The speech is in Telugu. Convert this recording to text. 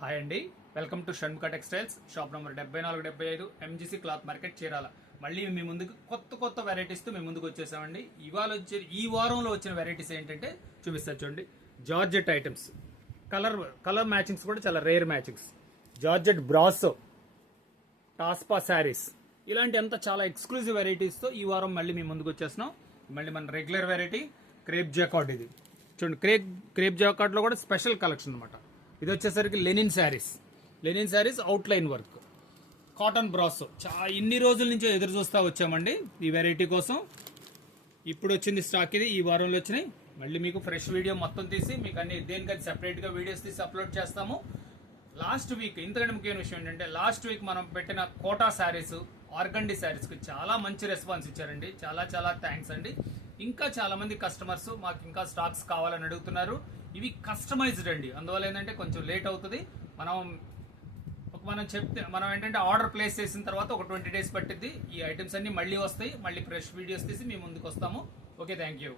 హాయ్ అండి, welcome to Shanmukha textiles shop number 7475 MGC cloth market Chirala. మళ్ళీ మీ ముందుకు కొత్త వెరైటీస్తో మీ ముందుకు వచ్చేసామండి. ఈ వారంలో వచ్చిన వెరైటీస్ ఏంటంటే చూపిస్తారు చూడండి. జార్జెట్ ఐటమ్స్, కలర్ మ్యాచింగ్స్ కూడా చాలా రేర్ మ్యాచింగ్స్. జార్జెట్ బ్రాసో, టాస్పా శారీస్, ఇలాంటి అంతా చాలా ఎక్స్క్లూజివ్ వెరైటీస్తో ఈ వారం మళ్ళీ మీ ముందుకు వచ్చేస్తున్నాం. మళ్ళీ మన రెగ్యులర్ వెరైటీ క్రేప్ జాకార్డ్. ఇది చూడండి, క్రేప్ జాకార్డ్లో కూడా స్పెషల్ కలెక్షన్ అనమాట. ఇది వచ్చేసరికి linen saris outline work, cotton brasso. ఇన్ని రోజుల నుంచి ఎదురు చూస్తూ వచ్చామండి ఈ వెరైటీ కోసం. ఇప్పుడు వచ్చింది స్టాక్, ఇది ఈ వారంలో వచ్చినాయి. మళ్ళీ మీకు ఫ్రెష్ వీడియో మొత్తం తీసి మీకు అన్ని దేనికది సెపరేట్గా వీడియోస్ తీసి అప్లోడ్ చేస్తాము. లాస్ట్ వీక్ ఇంతకంటే ముఖ్యమైన విషయం ఏంటంటే, లాస్ట్ వీక్ మనం పెట్టిన కోటా శారీస్, ఆర్గండి శారీస్కి చాలా మంచి రెస్పాన్స్ ఇచ్చారండి. చాలా థ్యాంక్స్ అండి. ఇంకా చాలా మంది కస్టమర్స్ మాకు ఇంకా స్టాక్స్ కావాలని అడుగుతున్నారు. ఇవి కస్టమైజ్డ్ అండి, అందువల్ల ఏంటంటే కొంచెం లేట్ అవుతుంది. మనం ఏంటంటే ఆర్డర్ ప్లేస్ చేసిన తర్వాత ఒక 20 days పట్టిద్ది. ఈ ఐటమ్స్ అన్ని మళ్ళీ వస్తాయి. మళ్ళీ ఫ్రెష్ వీడియోస్ తీసి మీ ముందుకు వస్తాము. Okay, thank you.